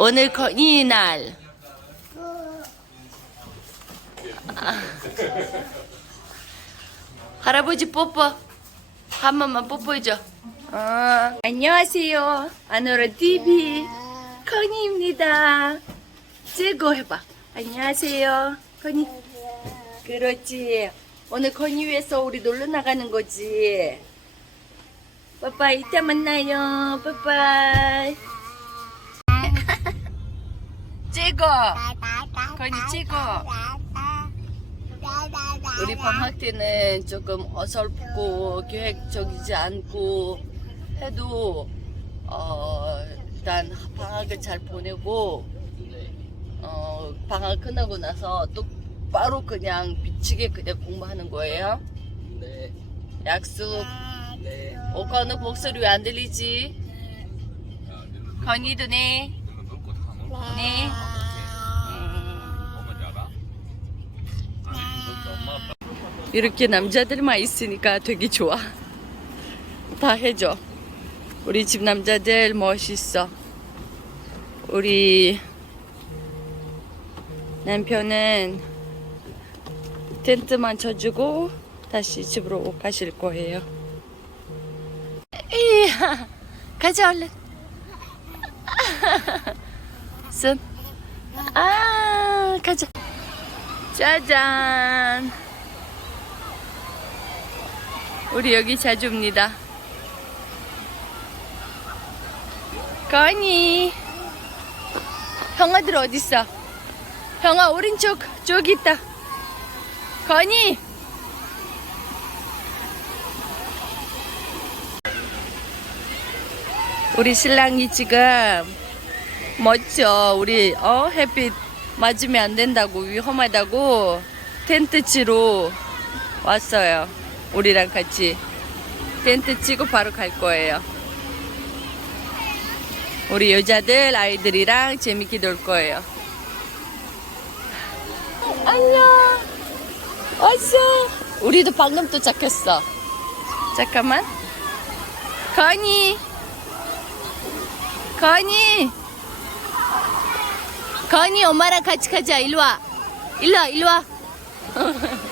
오늘 건이 날. 아. 할아버지 뽀뽀. 한 번만 뽀뽀해줘. 어, 안녕하세요. 아노라 TV 건이입니다. 째고 해봐. 안녕하세요. 건이. 그렇지. 오늘 건이 위해서 우리 놀러 나가는 거지. 빠빠이 이따 만나요. 빠빠 이. 째고. 건이 째고. 우리 방학 때는 조금 어설프고 계획적이지 않고 해도 어, 일단 방학을 잘 보내고 어, 방학 끝나고 나서 똑바로 그냥 미치게 그냥 공부하는 거예요. 네. 약속. 네. 오건우 목소리 왜 안 들리지? 건이도 네. 네. 이렇게 남자들만 있으니까 되게 좋아. 다 해줘. 우리 집 남자들 멋있어. 우리 남편은 텐트만 쳐주고 다시 집으로 가실 거예요. 이야, 가자 얼른. 손. 아, 가자. 짜잔. 우리 여기 자주 옵니다. 건이. 형아들 어딨어? 형아 오른쪽 저기 있다. 건이. 우리 신랑이 지금 멋져. 우리 어 햇빛 맞으면 안 된다고 위험하다고 텐트 치러 왔어요. 우리랑 같이 텐트 치고 바로 갈 거예요. 우리 여자들 아이들이랑 재밌게 놀 거예요. 안녕. 왔어. 우리도 방금 도착했어. 잠깐만. 건이. 건이. 건이 엄마랑 같이 가자. 일로 와. 일로 와. 일로 와.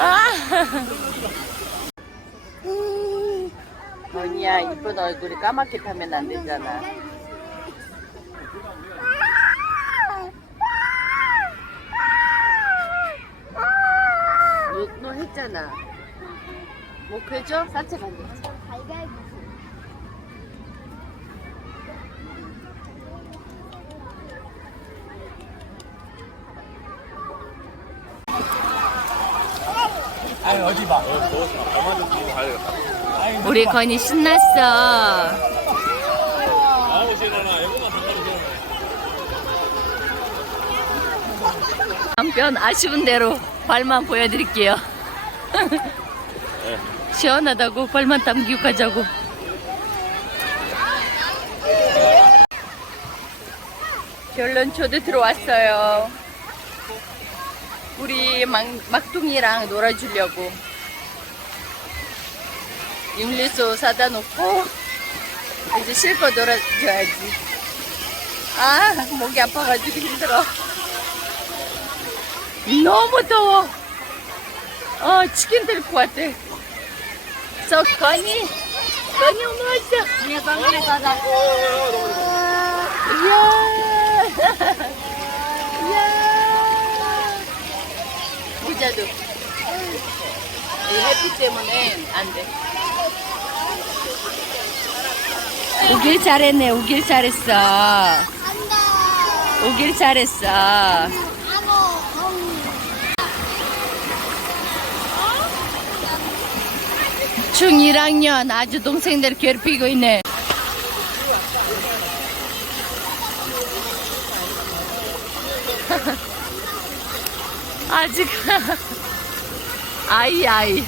아. 건이야 이쁜 얼굴이 까맣게 타면 안 되잖아. 너, 너 했잖아. 뭐 해줘? 산책 안 됐지? 어디 봐. 우리 건이 신났어. 남편 아쉬운 대로 발만 보여드릴게요. 시원하다고 발만 담기고 가자고. 결론초도 들어왔어요. 우리 막, 막둥이랑 놀아주려고. 임리소 사다 놓고 이제 실컷 놀아줘야지. 아, 목이 아파가지고 힘들어. 너무 더워. 어, 치킨 될것 같아. 저 건이, 건이 오늘 왔어. Ini bang, 가자. 이야. 이야. 모자도. 이 햇빛 때문에 안 돼. 오길 잘했네, 오길 잘했어. 오길 잘했어. 중 1학년 아주 동생들 괴롭히고 있네. 아직 아이 아이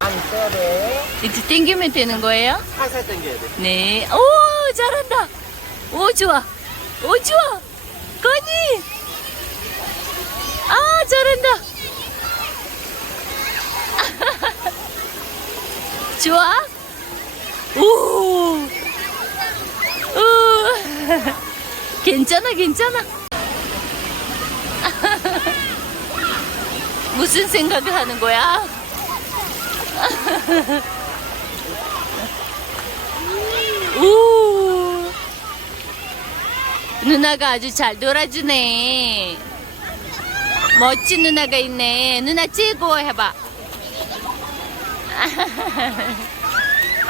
안 떠래. 이제 땡기면 되는 거예요? 살살 당겨야 돼. 네. 오 잘한다. 오 좋아. 오 좋아. 건이. 아 잘한다. 좋아? 오, 오, 괜찮아, 괜찮아. 무슨 생각을 하는 거야? 오, 누나가 아주 잘 놀아주네. 멋진 누나가 있네. 누나 최고 해봐.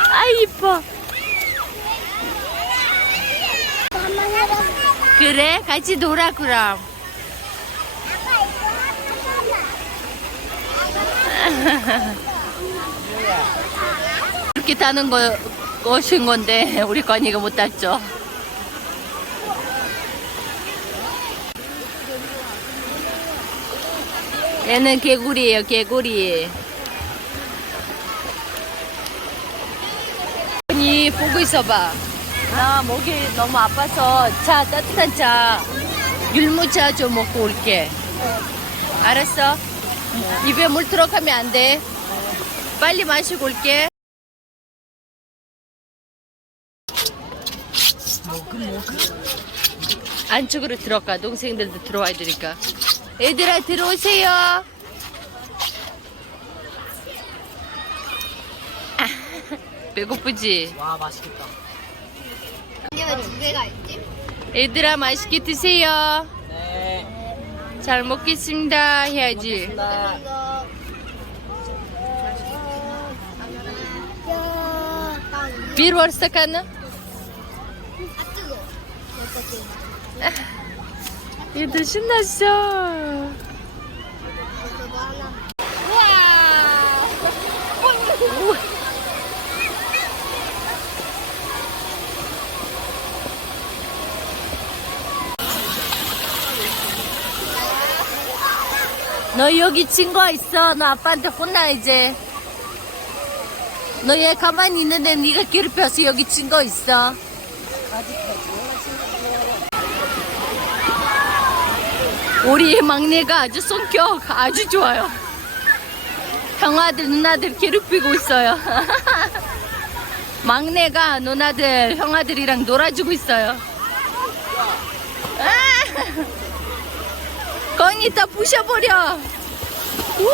아 이뻐. 그래 같이 놀아 그럼. 이렇게 타는 거 것인 건데 우리 건이가 못 탔죠. 얘는 개구리예요 개구리. 건이 보고 있어봐. 나 목이 너무 아파서 차 따뜻한 차 율무차 좀 먹고 올게. 알았어? 입에 물 들어가면 안 돼. 빨리 마시고 올게. 안쪽으로 들어가. 동생들도 들어와야 되니까. 얘들아 들어오세요. 아, 배고프지? 와 맛있겠다. 왜두 개가 있지? 얘들아 맛있게 드세요. 네. 잘 먹겠습니다 해야지. 나 이거 야, 빵. 비로 스타카는? 아 뜨거. 얘들 신났어. 이거 하나. 우와. 너 여기 친구가 있어. 너 아빠한테 혼나 이제. 너 얘 가만히 있는데 네가 괴롭혀서 여기 친구 있어. 우리 막내가 아주 성격 아주 좋아요. 형아들 누나들 괴롭히고 있어요. 막내가 누나들 형아들이랑 놀아주고 있어요. 아! 건이 다 부셔버려. 우!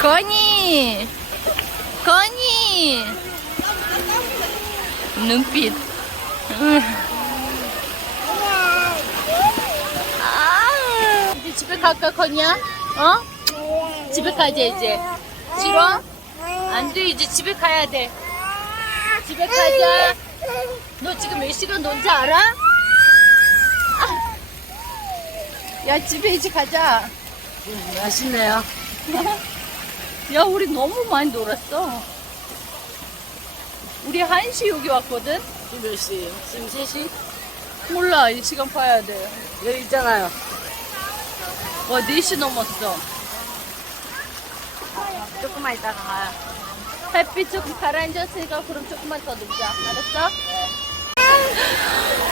건이, 건이, 눈빛. 음. 아, 이제 집에 갈까, 건이야? 어? 집에 가자, 이제. 싫어? 안 돼, 이제 집에 가야 돼. 집에 가자. 너 지금 몇 시간 논지 알아? 아. 야, 집에 이제 가자. 맛있네요. 야, 우리 너무 많이 놀았어. 우리 1시 여기 왔거든? 지금 몇 시예요? 지금 3시? 몰라, 이 시간 봐야 돼. 여기 있잖아요. 와, 4시 넘었어. 조금만 있다가 가요. 햇빛 조금 가라앉았으니까 그럼 조금만 더 놀자. 알았어?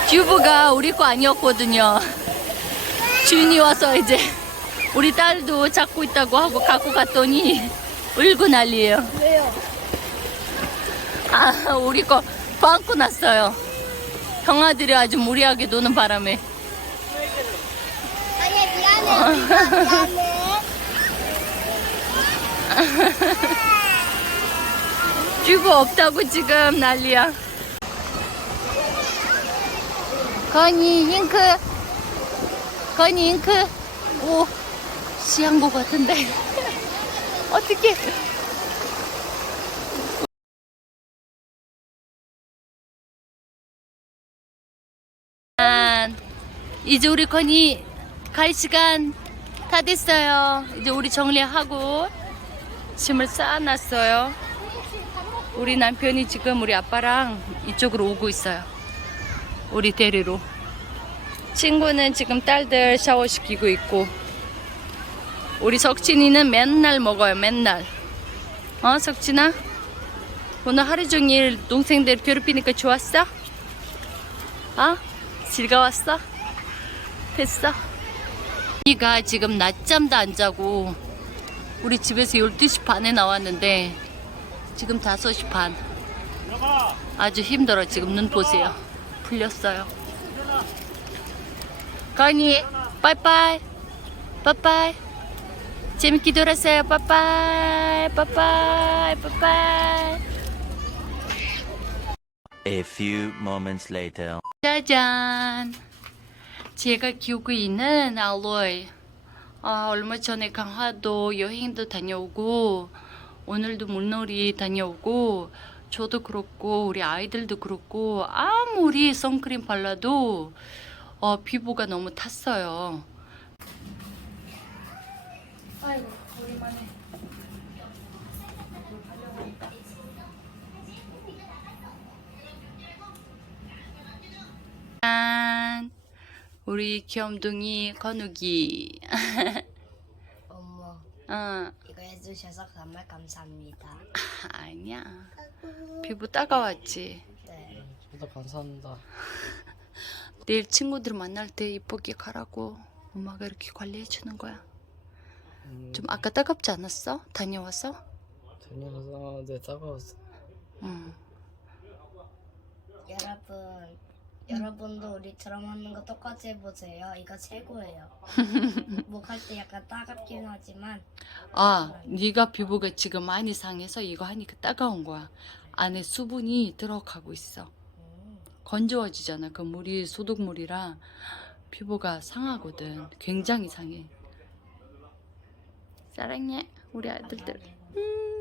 큐브가 우리 거 아니었거든요. 주인이 와서 이제 우리 딸도 잡고 있다고 하고 갖고 갔더니 울고 난리예요. 왜요? 아, 우리 거 빵꾸 났어요. 형아들이 아주 무리하게 노는 바람에. 아니 미안해. 미안해. 큐브 없다고 지금 난리야. 건이 잉크. 건이 잉크. 오, 시한 것 같은데. 어떻게? 이제 우리 건이 갈 시간 다 됐어요. 이제 우리 정리하고 짐을 쌓아놨어요. 우리 남편이 지금 우리 아빠랑 이쪽으로 오고 있어요. 우리 데리러. 친구는 지금 딸들 샤워시키고 있고, 우리 석진이는 맨날 먹어요, 맨날. 어, 석진아? 오늘 하루 종일 동생들 괴롭히니까 좋았어? 어? 즐거웠어? 됐어? 이가 지금 낮잠도 안 자고 우리 집에서 12시 반에 나왔는데 지금 5시 반. 아주 힘들어 지금 눈 보세요. 풀렸어요. 가은이 빠이빠이. 빠이빠이. 재밌게 놀았어요. 빠이빠이. 빠이빠이. 빠이빠이. A few moments later. 짜잔. 제가 키우고 있는 알로이. 아, 얼마 전에 강화도 여행도 다녀오고, 오늘도 물놀이 다녀오고, 저도 그렇고, 우리 아이들도 그렇고, 아무리 선크림 발라도, 어, 피부가 너무 탔어요. 아이고, 오랜만에. 짠. 우리 귀염둥이 건욱이. 어머, 어, 해주셔서 정말 감사합니다. 아니야. 피부 따가웠지. 네. 저도 감사합니다. 내일 친구들 만날 때 이쁘게 가라고 엄마가 이렇게 관리해 주는 거야. 음, 좀 아까 따갑지 않았어? 다녀와서? 다녀와서 네 따가웠어. 응. 여러분, 여러분도 우리처럼 하는 거 똑같이 해보세요. 이거 최고예요. 목할 때 약간 따갑긴 하지만 아, 네가 피부가 지금 많이 상해서 이거 하니까 따가운 거야. 안에 수분이 들어가고 있어. 음, 건조해지잖아. 그 물이 소독물이라 피부가 상하거든. 굉장히 상해. 사랑해, 우리 아들들. 음.